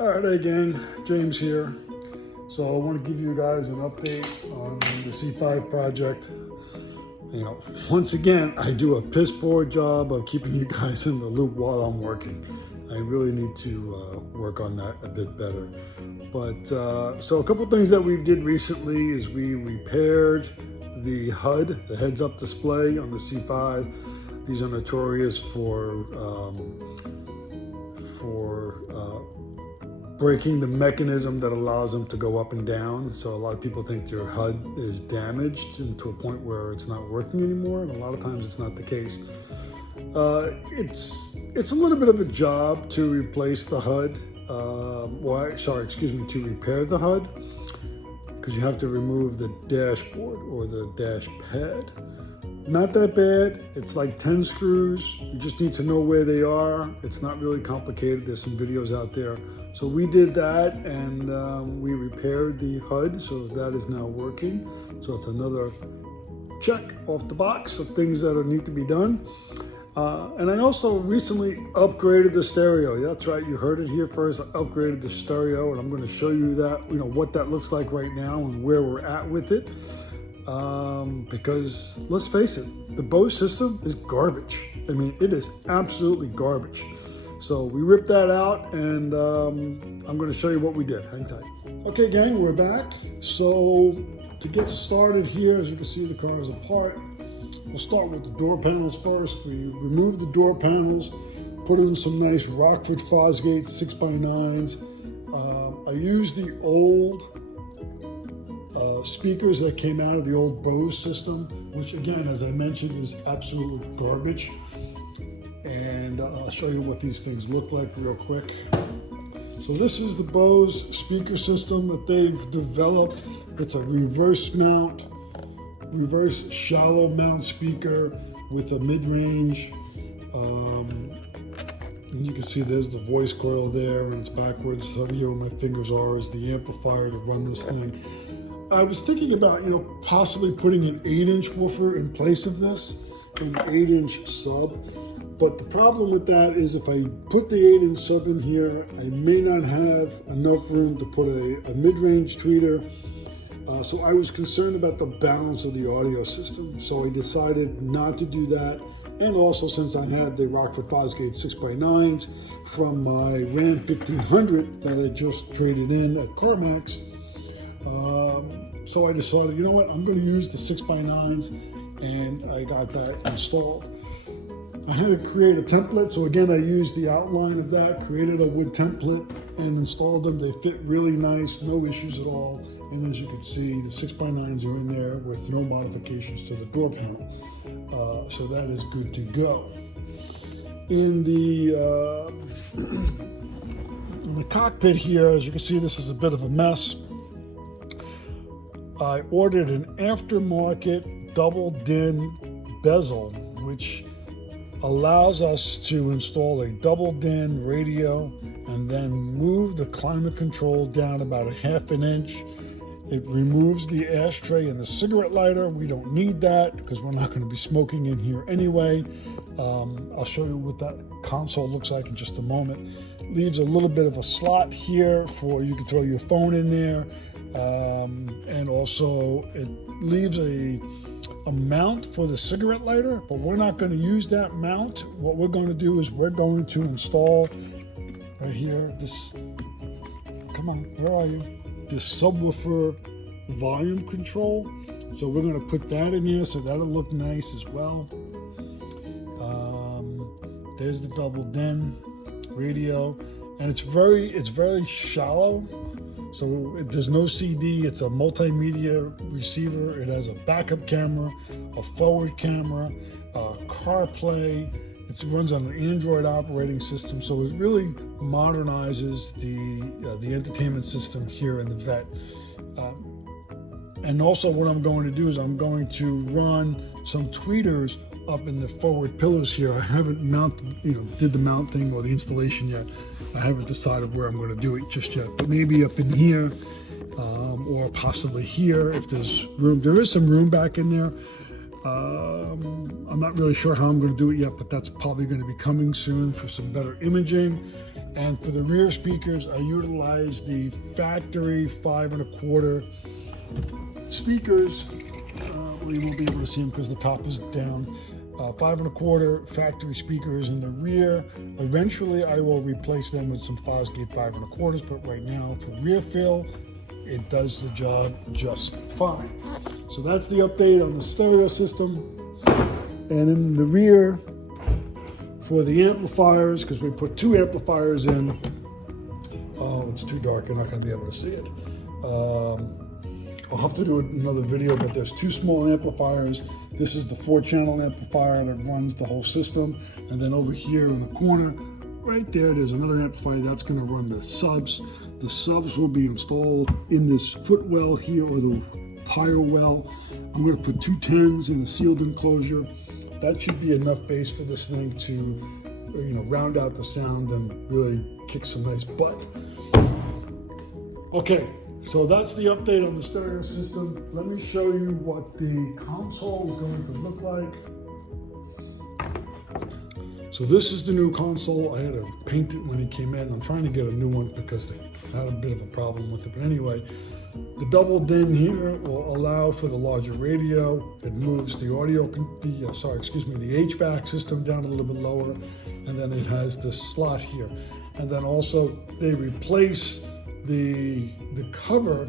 All right, hey gang, James here. So I want to give you guys an update on the C5 project. Once again, I do a piss poor job of keeping you guys in the loop while I'm working. I really need to work on that a bit better. But so a couple things that we did recently is we repaired the HUD, the heads-up display on the C5. These are notorious for breaking the mechanism that allows them to go up and down. So a lot of people think their HUD is damaged and to a point where it's not working anymore, and a lot of times it's not the case. It's a little bit of a job to replace the HUD. To repair the HUD, because you have to remove the dashboard or the dash pad. Not that bad. It's like 10 screws. You just need to know where they are. It's not really complicated. There's some videos out there. So we did that, and we repaired the HUD, so that is now working. So it's another check off the box of things that need to be done. And I also recently upgraded the stereo. Yeah, that's right, you heard it here first. I upgraded the stereo, and I'm going to show you that, what that looks like right now and where we're at with it. Because let's face it, the Bose system is garbage. I mean, it is absolutely garbage. So we ripped that out, and I'm going to show you what we did. Hang tight. Okay, gang, we're back. So to get started here, as you can see, the car is apart. We'll start with the door panels first. We removed the door panels, put in some nice Rockford Fosgate 6x9s. I used the old speakers that came out of the old Bose system, which again, as I mentioned, is absolute garbage. And I'll show you what these things look like real quick. So this is the Bose speaker system that they've developed. It's a reverse shallow mount speaker with a mid-range. And you can see there's the voice coil there, and it's backwards. So here where my fingers are is the amplifier to run this thing. I was thinking about, possibly putting an 8-inch woofer in place of this, an 8-inch sub. But the problem with that is if I put the 8-inch sub in here, I may not have enough room to put a mid-range tweeter. So I was concerned about the balance of the audio system. So I decided not to do that. And also, since I had the Rockford Fosgate 6x9s from my Ram 1500 that I just traded in at CarMax, so I decided, you know what, I'm going to use the 6x9s, and I got that installed. I had to create a template, so again, I used the outline of that, created a wood template, and installed them. They fit really nice, no issues at all. And as you can see, the 6x9s are in there with no modifications to the door panel. So that is good to go. In the cockpit here, as you can see, this is a bit of a mess. I ordered an aftermarket double DIN bezel, which allows us to install a double DIN radio and then move the climate control down about 1/2 inch. It removes the ashtray and the cigarette lighter. We don't need that because we're not going to be smoking in here anyway. I'll show you what that console looks like in just a moment. Leaves a little bit of a slot here for you can throw your phone in there. And also it leaves a mount for the cigarette lighter, but we're not going to use that mount. What we're going to do is we're going to install right here this, come on, where are you? This subwoofer volume control. So we're going to put that in here, so that'll look nice as well. There's the double DIN radio, and it's very shallow. So there's no CD, it's a multimedia receiver. It has a backup camera, a forward camera, CarPlay. It runs on an Android operating system, so it really modernizes the entertainment system here in the vet. And also what I'm going to do is I'm going to run some tweeters up in the forward pillars here. I haven't did the mount thing or the installation yet. I haven't decided where I'm going to do it just yet, but maybe up in here or possibly here if there's room. There is some room back in there. I'm not really sure how I'm going to do it yet, but that's probably going to be coming soon for some better imaging. And for the rear speakers, I utilize the factory 5 1/4 speakers. Well, you won't be able to see them because the top is down. 5 1/4 factory speakers in the rear. Eventually, I will replace them with some Fosgate 5 1/4s, but right now, for rear fill, it does the job just fine. So that's the update on the stereo system. And in the rear, for the amplifiers, because we put 2 amplifiers in. Oh, it's too dark, you're not going to be able to see it. I'll have to do another video, but there's 2 small amplifiers. This is the 4-channel amplifier that runs the whole system. And then over here in the corner, right there's another amplifier that's going to run the subs. The subs will be installed in this footwell here, or the tire well. I'm going to put 2 10s in a sealed enclosure. That should be enough bass for this thing to, round out the sound and really kick some nice butt. Okay, so that's the update on the stereo system. Let me show you what the console is going to look like. So this is the new console. I had to paint it when it came in. I'm trying to get a new one because they had a bit of a problem with it. But anyway, the double DIN here will allow for the larger radio. It moves the the HVAC system down a little bit lower, and then it has this slot here. And then also they replace the cover,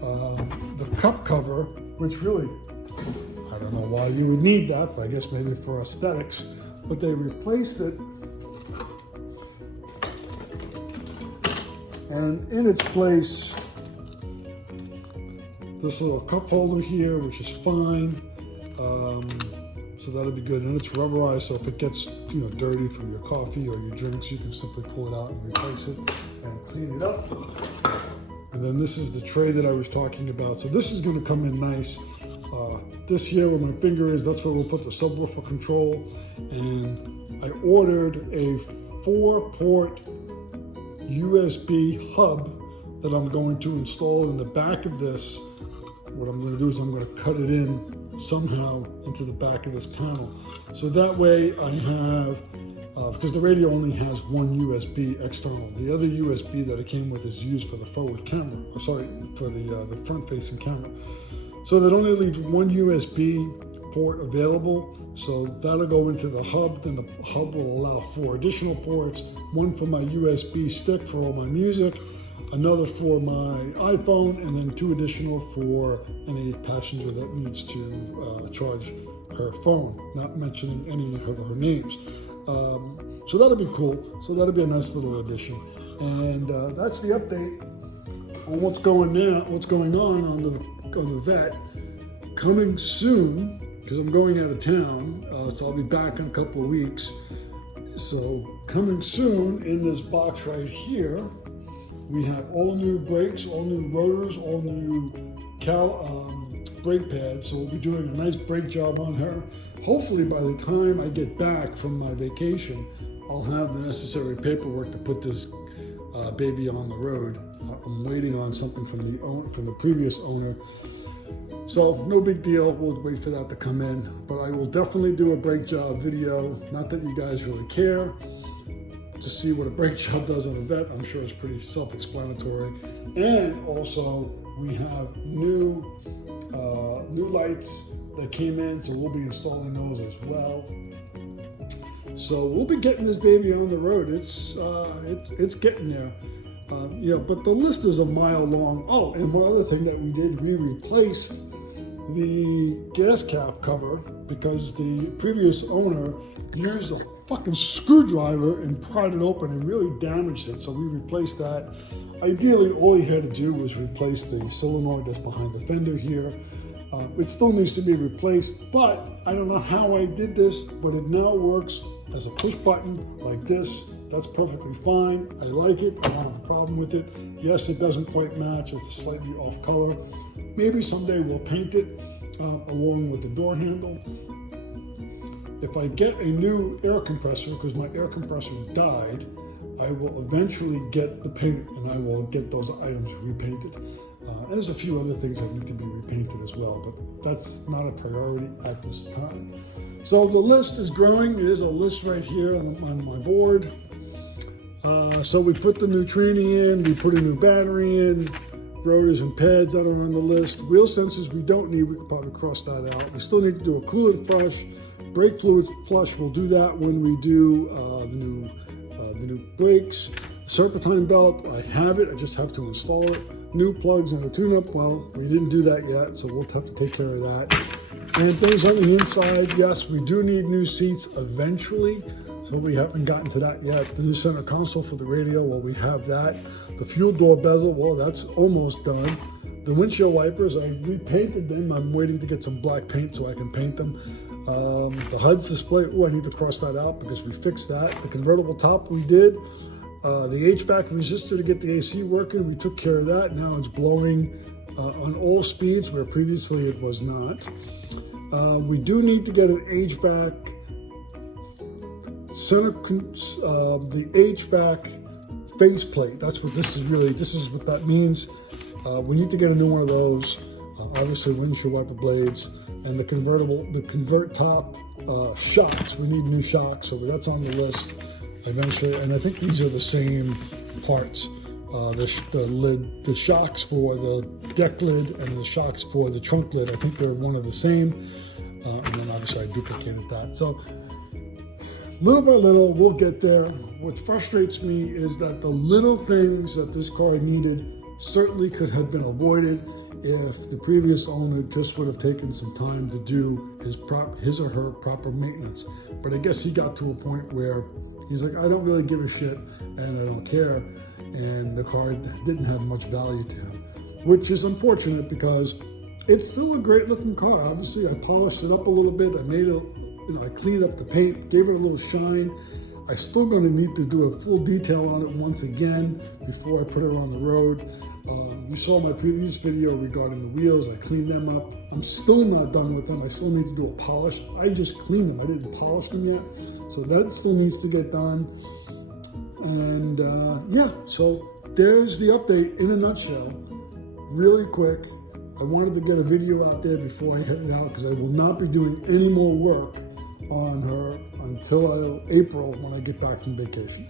the cup cover, which really, I don't know why you would need that, but I guess maybe for aesthetics. But they replaced it, and in its place, this little cup holder here, which is fine. So that'll be good, and it's rubberized, so if it gets dirty from your coffee or your drinks, you can simply pull it out and replace it and clean it up. And then this is the tray that I was talking about. So this is going to come in nice. This here where my finger is, that's where we'll put the subwoofer control. And I ordered a 4-port USB hub that I'm going to install in the back of this. What I'm going to do is I'm going to cut it in somehow into the back of this panel. So that way I have, because the radio only has 1 USB external. The other USB that it came with is used for the forward camera, for the front-facing camera. So that only leaves 1 USB port available. So that'll go into the hub. Then the hub will allow 4 additional ports, 1 for my USB stick for all my music, another for my iPhone, and then 2 additional for any passenger that needs to charge her phone, not mentioning any of her names. So that'll be cool. So that'll be a nice little addition. And that's the update on what's going on the vet. Coming soon, because I'm going out of town, so I'll be back in a couple of weeks. So coming soon in this box right here, we have all new brakes, all new rotors, all new brake pads. So we'll be doing a nice brake job on her. Hopefully by the time I get back from my vacation, I'll have the necessary paperwork to put this baby on the road. I'm waiting on something from the previous owner. So no big deal, we'll wait for that to come in. But I will definitely do a brake job video. Not that you guys really care to see what a brake job does on a vet. I'm sure it's pretty self-explanatory. And also we have new lights that came in, so we'll be installing those as well. So we'll be getting this baby on the road. It's getting there. But the list is a mile long. Oh, and one other thing that we did, we replaced the gas cap cover because the previous owner used a fucking screwdriver and pried it open and really damaged it. So we replaced that. Ideally, all he had to do was replace the solenoid that's behind the fender here. It still needs to be replaced, but I don't know how I did this, but it now works as a push button like this. That's perfectly fine. I like it. I don't have a problem with it. Yes, it doesn't quite match. It's slightly off color. Maybe someday we'll paint it along with the door handle. If I get a new air compressor, because my air compressor died, I will eventually get the paint and I will get those items repainted. And there's a few other things that need to be repainted as well, but that's not a priority at this time. So the list is growing. There's a list right here on my board. So we put the new training in, we put a new battery in, rotors and pads that are on the list. Wheel sensors we don't need, we can probably cross that out. We still need to do a coolant flush, brake fluid flush. We'll do that when we do the new brakes. Serpentine belt, I have it, I just have to install it. New plugs and a tune-up, well, we didn't do that yet, so we'll have to take care of that. And things on the inside, yes, we do need new seats eventually. So we haven't gotten to that yet. The new center console for the radio, well, we have that. The fuel door bezel, well, that's almost done. The windshield wipers, I repainted them. I'm waiting to get some black paint so I can paint them. The HUD's display, oh, I need to cross that out because we fixed that. The convertible top we did. The HVAC resistor to get the AC working, we took care of that. Now it's blowing on all speeds where previously it was not. We do need to get an HVAC the HVAC faceplate. That's what this is what that means. We need to get a new one of those. Obviously windshield wiper blades and the convert top shocks. We need new shocks, so that's on the list eventually. And I think these are the same parts. The shocks for the deck lid and the shocks for the trunk lid, I think they're one of the same. And then obviously I duplicated that. So little by little, we'll get there. What frustrates me is that the little things that this car needed certainly could have been avoided if the previous owner just would have taken some time to do his or her proper maintenance. But I guess he got to a point where he's like, I don't really give a shit and I don't care. And the car didn't have much value to him, which is unfortunate because it's still a great looking car. Obviously, I polished it up a little bit. I made it, I cleaned up the paint, gave it a little shine. I'm still going to need to do a full detail on it once again before I put it on the road. You saw my previous video regarding the wheels. I cleaned them up. I'm still not done with them. I still need to do a polish. I just cleaned them. I didn't polish them yet. So that still needs to get done. And yeah, so there's the update in a nutshell. Really quick. I wanted to get a video out there before I head out because I will not be doing any more work on her until April when I get back from vacation.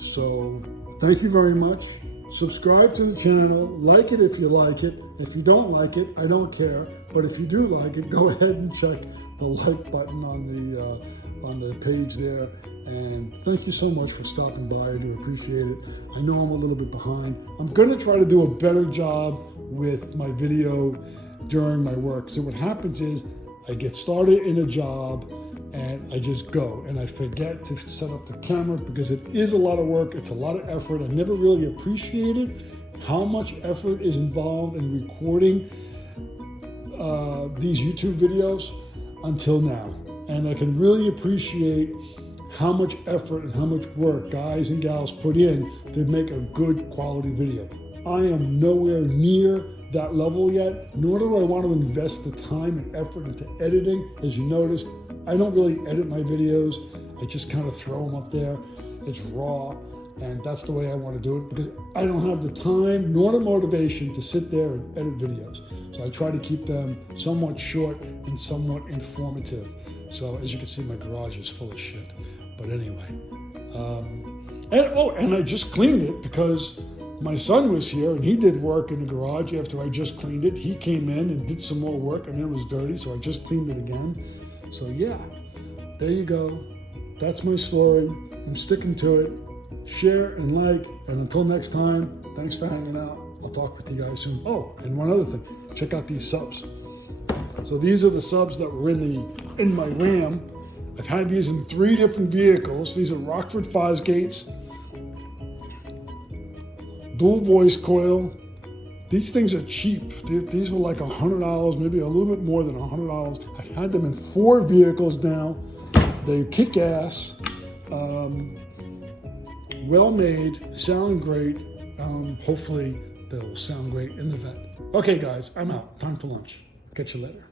So thank you very much. Subscribe to the channel, like it if you like it. If you don't like it, I don't care. But if you do like it, go ahead and check the like button on the page there. And thank you so much for stopping by. I do appreciate it. I know I'm a little bit behind. I'm gonna try to do a better job with my video during my work. So what happens is I get started in a job and I just go and I forget to set up the camera because it is a lot of work. It's a lot of effort. I never really appreciated how much effort is involved in recording these YouTube videos until now. And I can really appreciate how much effort and how much work guys and gals put in to make a good quality video. I am nowhere near that level yet, nor do I want to invest the time and effort into editing. As you noticed, I don't really edit my videos. I just kind of throw them up there. It's raw, and that's the way I want to do it because I don't have the time nor the motivation to sit there and edit videos. So I try to keep them somewhat short and somewhat informative. So as you can see, my garage is full of shit. But anyway, and I just cleaned it because my son was here and he did work in the garage after I just cleaned it. He came in and did some more work and it was dirty, so I just cleaned it again. So yeah, there you go. That's my story. I'm sticking to it. Share and like, and until next time, thanks for hanging out. I'll talk with you guys soon. Oh, and one other thing, check out these subs. So these are the subs that were in my Ram. I've had these in 3 different vehicles. These are Rockford Fosgates, dual voice coil. These things are cheap. These were like $100, maybe a little bit more than $100. I've had them in 4 vehicles now. They kick ass, well made, sound great. Hopefully they'll sound great in the vet. Okay guys, I'm out. Time for lunch. Catch you later.